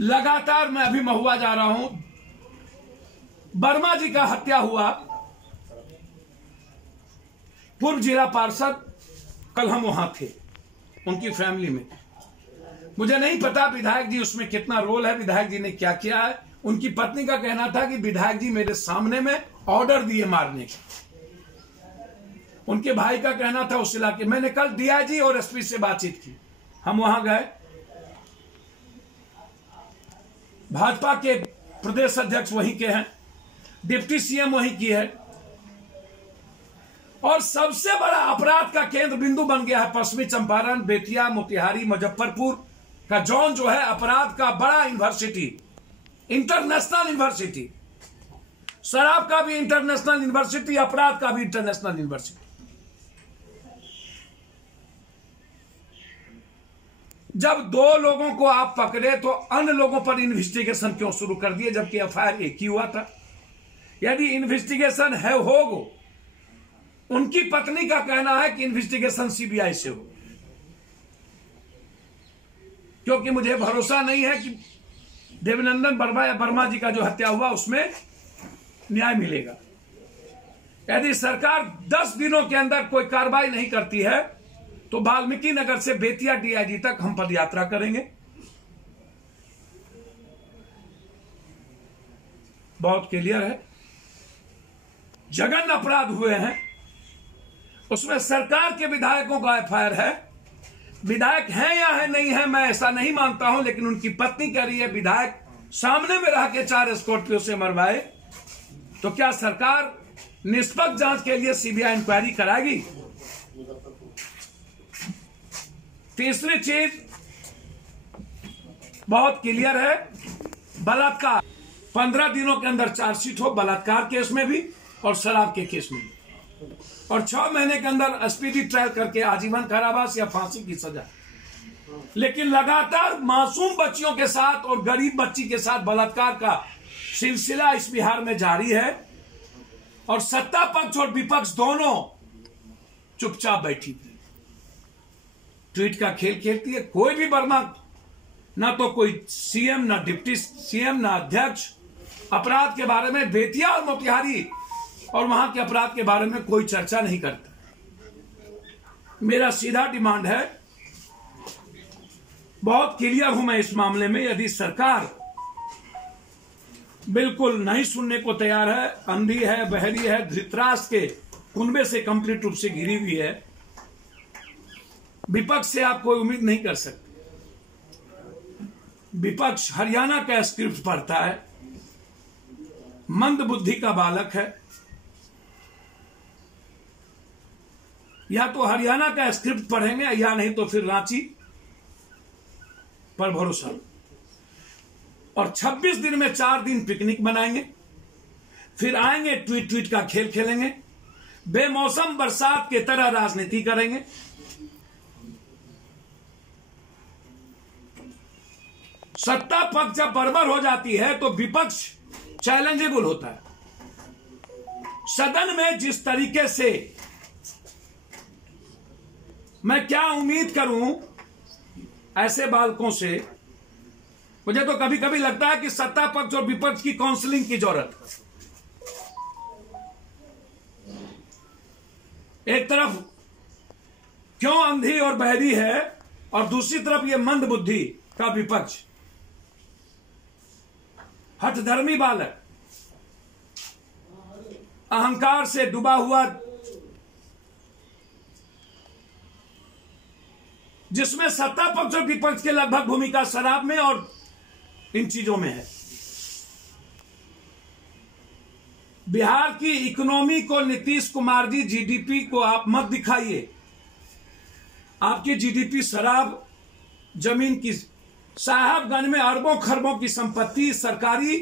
लगातार मैं अभी महुआ जा रहा हूं, वर्मा जी का हत्या हुआ, पूर्व जिला पार्षद, कल हम वहां थे उनकी फैमिली में। मुझे नहीं पता विधायक जी उसमें कितना रोल है, विधायक जी ने क्या किया है। उनकी पत्नी का कहना था कि विधायक जी मेरे सामने में ऑर्डर दिए मारने के। उनके भाई का कहना था उस इलाके। मैंने कल डीआईजी और एसपी से बातचीत की, हम वहां गए, भाजपा के प्रदेश अध्यक्ष वहीं के हैं, डिप्टी सीएम वहीं की है, और सबसे बड़ा अपराध का केंद्र बिंदु बन गया है पश्चिमी चंपारण, बेतिया, मोतिहारी, मुजफ्फरपुर का जोन जो है अपराध का बड़ा यूनिवर्सिटी, इंटरनेशनल यूनिवर्सिटी। शराब का भी इंटरनेशनल यूनिवर्सिटी, अपराध का भी इंटरनेशनल यूनिवर्सिटी। जब दो लोगों को आप पकड़े तो अन्य लोगों पर इन्वेस्टिगेशन क्यों शुरू कर दिए, जबकि एफआईआर एक ही हुआ था। यदि इन्वेस्टिगेशन है होगा, उनकी पत्नी का कहना है कि इन्वेस्टिगेशन सीबीआई से हो, क्योंकि मुझे भरोसा नहीं है कि देवनंदन वर्मा या वर्मा जी का जो हत्या हुआ उसमें न्याय मिलेगा। यदि सरकार 10 दिनों के अंदर कोई कार्रवाई नहीं करती है तो वाल्मीकि नगर से बेतिया डीआईजी तक हम पदयात्रा करेंगे। बहुत क्लियर है, जघन्य अपराध हुए हैं, उसमें सरकार के विधायकों का एफआईआर है। विधायक है या है नहीं है मैं ऐसा नहीं मानता हूं, लेकिन उनकी पत्नी कह रही है विधायक सामने में रह के 4 स्कॉर्पियो से मरवाए, तो क्या सरकार निष्पक्ष जांच के लिए सीबीआई इंक्वायरी कराएगी? तीसरी चीज बहुत क्लियर है, बलात्कार 15 दिनों के अंदर चार्जशीट हो, बलात्कार केस में भी और शराब के केस में भी, और 6 महीने के अंदर स्पीडी ट्रायल करके आजीवन कारावास या फांसी की सजा। लेकिन लगातार मासूम बच्चियों के साथ और गरीब बच्ची के साथ बलात्कार का सिलसिला इस बिहार में जारी है, और सत्ता पक्ष और विपक्ष दोनों चुपचाप बैठी थी, ट्वीट का खेल खेलती है। कोई भी वर्मा, ना तो कोई सीएम, ना डिप्टी सीएम, ना अध्यक्ष, अपराध के बारे में, बेतिया और मोतिहारी और वहां के अपराध के बारे में कोई चर्चा नहीं करता। मेरा सीधा डिमांड है, बहुत क्लियर हूं मैं इस मामले में, यदि सरकार बिल्कुल नहीं सुनने को तैयार है, अंधी है, बहरी है, धृतराष्ट्र के कुनबे से कंप्लीट रूप से घिरी हुई है, विपक्ष से आप कोई उम्मीद नहीं कर सकते। विपक्ष हरियाणा का स्क्रिप्ट पढ़ता है, मंद बुद्धि का बालक है, या तो हरियाणा का स्क्रिप्ट पढ़ेंगे या नहीं तो फिर रांची पर भरोसा। और 26 दिन में 4 दिन पिकनिक मनाएंगे, फिर आएंगे ट्वीट ट्वीट का खेल खेलेंगे, बेमौसम बरसात के तरह राजनीति करेंगे। सत्ता पक्ष जब बर्बर हो जाती है तो विपक्ष चैलेंजेबल होता है। सदन में जिस तरीके से, मैं क्या उम्मीद करूं ऐसे बालकों से, मुझे तो कभी कभी लगता है कि सत्ता पक्ष और विपक्ष की काउंसलिंग की जरूरत है। एक तरफ क्यों अंधी और बहरी है, और दूसरी तरफ यह मंद बुद्धि का विपक्ष, हठधर्मी बालक, अहंकार से डूबा हुआ, जिसमें सत्ता पक्ष और विपक्ष के लगभग भूमिका शराब में और इन चीजों में है। बिहार की इकोनॉमी को नीतीश कुमार जी, जीडीपी को आप मत दिखाइए, आपकी जीडीपी शराब, जमीन की, साहबगंज में अरबों खरबों की संपत्ति सरकारी,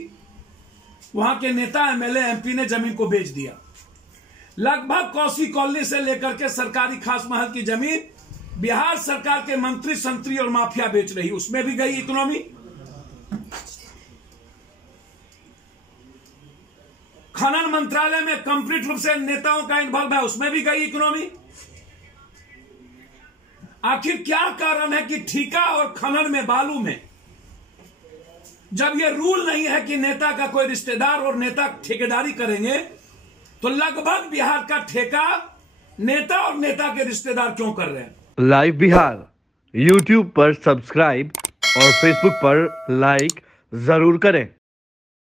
वहां के नेता एमएलए एमपी ने जमीन को बेच दिया। लगभग कौसी कॉलोनी से लेकर के सरकारी खास महल की जमीन बिहार सरकार के मंत्री संतरी और माफिया बेच रही, उसमें भी गई इकोनॉमी। खनन मंत्रालय में कंप्लीट रूप से नेताओं का इन्वॉल्व है, उसमें भी गई इकोनॉमी। आखिर क्या कारण है कि ठेका और खनन में, बालू में जब ये रूल नहीं है कि नेता का कोई रिश्तेदार और नेता ठेकेदारी करेंगे, तो लगभग बिहार का ठेका नेता और नेता के रिश्तेदार क्यों कर रहे हैं? लाइव बिहार YouTube पर सब्सक्राइब और Facebook पर लाइक जरूर करें।